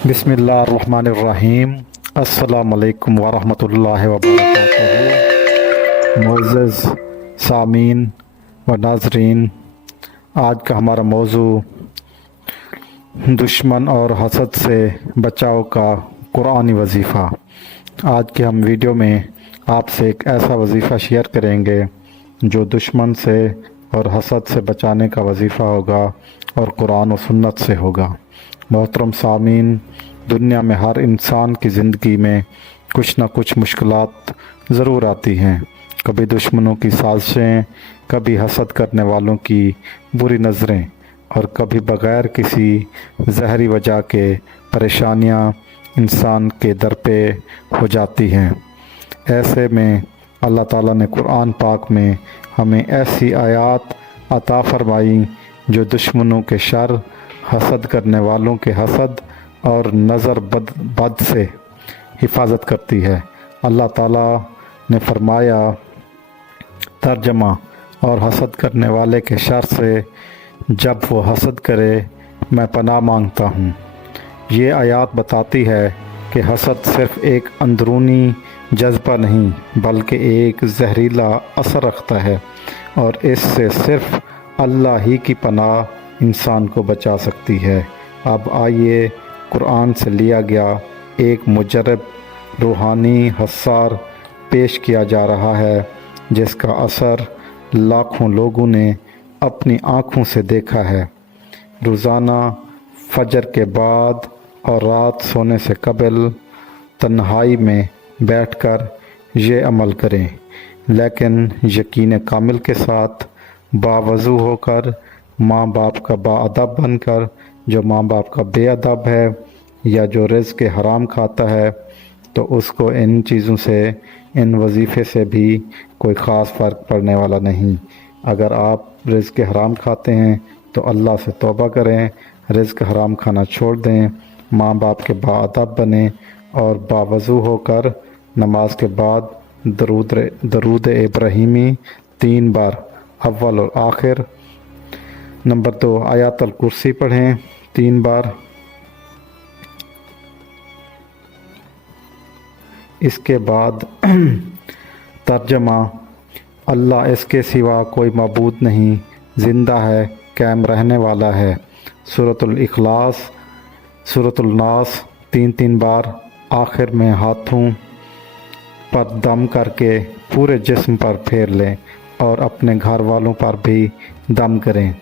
बिस्मिल्लाहिर्रहमानिर्रहीम। अस्सलाम वालेकुम वरहमतुल्लाहि वबरकातुहू। मुअज़्ज़ज़ सामीन व नाज़रीन, आज का हमारा मौजू दुश्मन और हसद से बचाव का कुरानी वजीफ़ा। आज के हम वीडियो में आपसे एक ऐसा वजीफ़ा शेयर करेंगे जो दुश्मन से और हसद से बचाने का वजीफ़ा होगा और कुरान व सुन्नत से होगा। मोहतरम सामीन, दुनिया में हर इंसान की ज़िंदगी में कुछ ना कुछ मुश्किलात ज़रूर आती हैं। कभी दुश्मनों की साजिशें, कभी हसद करने वालों की बुरी नज़रें और कभी बग़ैर किसी ज़हरी वजह के परेशानियां इंसान के दर पे हो जाती हैं। ऐसे में अल्लाह ताला ने कुरान पाक में हमें ऐसी आयात अता फरमाई जो दुश्मनों के शर, हसद करने वालों के हसद और नज़र बद से हिफाजत करती है। अल्लाह ताला ने फरमाया, तर्जमा, और हसद करने वाले के शर से जब वो हसद करे मैं पनाह मांगता हूँ। ये आयत बताती है कि हसद सिर्फ़ एक अंदरूनी जज्बा नहीं बल्कि एक जहरीला असर रखता है और इससे सिर्फ़ अल्लाह ही की पनाह इंसान को बचा सकती है। अब आइए कुरान से लिया गया एक मुजरब रूहानी हसार पेश किया जा रहा है जिसका असर लाखों लोगों ने अपनी आँखों से देखा है। रोज़ाना फजर के बाद और रात सोने से कबल तन्हाई में बैठकर ये अमल करें, लेकिन यकीन कामिल के साथ, बावज़ू होकर, माँ बाप का बाअदब बनकर। जो माँ बाप का बेअदब है या जो रिज़्क़ हराम खाता है तो उसको इन चीज़ों से, इन वजीफ़े से भी कोई ख़ास फ़र्क पड़ने वाला नहीं। अगर आप रिज़्क़ हराम खाते हैं तो अल्लाह से तौबा करें, रिज़्क़ हराम खाना छोड़ दें, माँ बाप के बाअदब बने और बावज़ू होकर नमाज के बाद दरूद इब्राहीमी 3 बार, अव्वल और आखिर। नंबर 2, आयतुल कुर्सी पढ़ें 3 बार। इसके बाद तर्जमा, अल्लाह इसके सिवा कोई मबूद नहीं, ज़िंदा है, कायम रहने वाला है। सूरतुल इखलास, सूरतुल नास 3 बार। आखिर में हाथों पर दम करके पूरे जिस्म पर फेर लें और अपने घर वालों पर भी दम करें।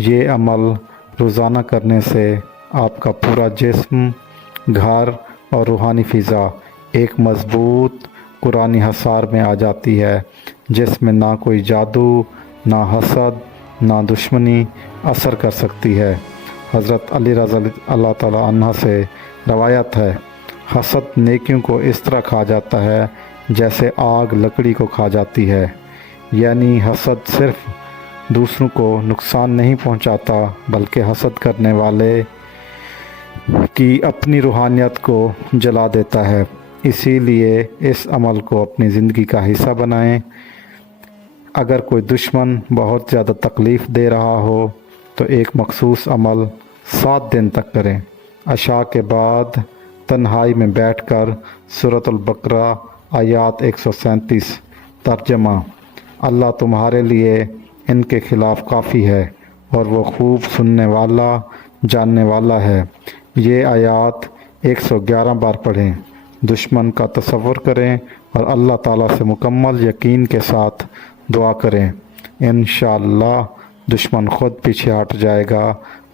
ये अमल रोज़ाना करने से आपका पूरा जिस्म, घर और रूहानी फ़िज़ा एक मज़बूत कुरानी हसार में आ जाती है जिसमें ना कोई जादू, ना हसद, ना दुश्मनी असर कर सकती है। हज़रत अली रज़ी अल्लाह ताला अन्हा से रवायत है, हसद नेकियों को इस तरह खा जाता है जैसे आग लकड़ी को खा जाती है। यानी हसद सिर्फ़ दूसरों को नुकसान नहीं पहुंचाता बल्कि हसद करने वाले की अपनी रूहानियत को जला देता है। इसीलिए इस अमल को अपनी ज़िंदगी का हिस्सा बनाएं। अगर कोई दुश्मन बहुत ज़्यादा तकलीफ़ दे रहा हो तो एक मखसूस अमल 7 दिन तक करें। अशा के बाद तन्हाई में बैठकर सूरतुल बकरा आयत 137। तर्जमा, अल्लाह तुम्हारे लिए इनके ख़िलाफ़ काफ़ी है और वो खूब सुनने वाला, जानने वाला है। ये आयत 111 बार पढ़ें। दुश्मन का तसव्वुर करें और अल्लाह ताला से मुकम्मल यकीन के साथ दुआ करें। इंशाअल्लाह दुश्मन ख़ुद पीछे हट जाएगा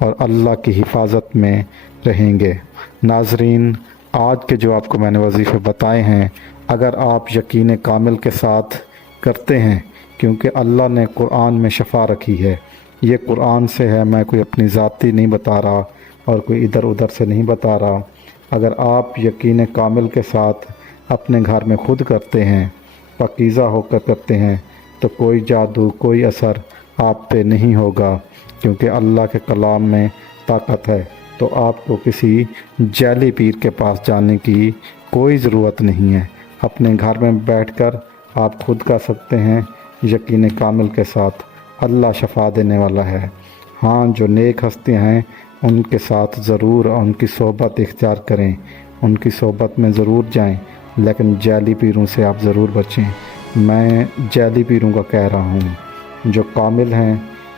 और अल्लाह की हिफाजत में रहेंगे। नाज़रीन, आज के जो आपको मैंने वजीफ़े बताए हैं, अगर आप यकीन कामिल के साथ करते हैं, क्योंकि अल्लाह ने कुरान में शफा रखी है, ये कुरान से है, मैं कोई अपनी ज़ाती नहीं बता रहा और कोई इधर उधर से नहीं बता रहा। अगर आप यकीन कामिल के साथ अपने घर में ख़ुद करते हैं, पाकीज़ा होकर करते हैं, तो कोई जादू, कोई असर आप पे नहीं होगा, क्योंकि अल्लाह के कलाम में ताकत है। तो आपको किसी जैली पीर के पास जाने की कोई ज़रूरत नहीं है। अपने घर में बैठकर आप खुद कर सकते हैं यकीन कामिल के साथ। अल्लाह शफा देने वाला है। हाँ, जो नेक हस्तियाँ हैं ان کے ساتھ ضرور ان کی صحبت اختیار کریں، ان کی صحبت میں ضرور جائیں، لیکن جعلی پیروں سے آپ ضرور بچیں۔ میں جعلی پیروں کا کہہ رہا ہوں، جو کامل ہیں،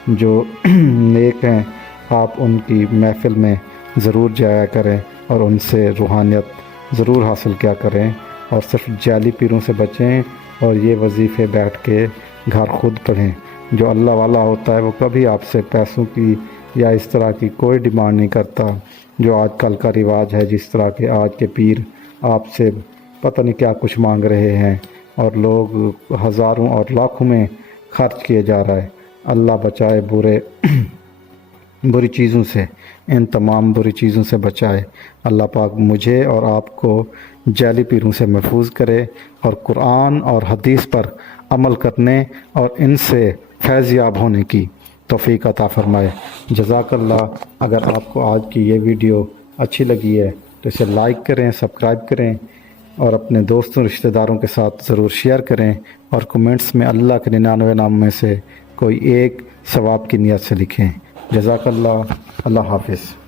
جو نیک ہیں، آپ ان کی محفل میں ضرور جایا کریں اور ان سے روحانیت ضرور حاصل کیا کریں، اور صرف جعلی پیروں سے بچیں اور یہ وظیفے بیٹھ کے گھر خود پڑھیں۔ جو اللہ والا ہوتا ہے وہ کبھی آپ سے پیسوں کی یا اس طرح کی کوئی ڈیمانڈ نہیں کرتا، جو آج کل کا رواج ہے، جس طرح کے آج کے پیر آپ سے پتہ نہیں کیا کچھ مانگ رہے ہیں اور لوگ ہزاروں اور لاکھوں میں خرچ کیے جا رہا ہے۔ اللہ بچائے بری چیزوں سے، ان تمام بری چیزوں سے بچائے۔ اللہ پاک مجھے اور آپ کو جعلی پیروں سے محفوظ کرے اور قرآن اور حدیث پر عمل کرنے اور ان سے فیض یاب ہونے کی توفیق عطا فرمائے۔ جزاک اللہ۔ اگر آپ کو آج کی یہ ویڈیو اچھی لگی ہے تو اسے لائک کریں، سبسکرائب کریں اور اپنے دوستوں رشتہ داروں کے ساتھ ضرور شیئر کریں، اور کمنٹس میں اللہ کے 99 نام میں سے کوئی ایک ثواب کی نیت سے لکھیں۔ جزاک اللہ۔ اللہ حافظ۔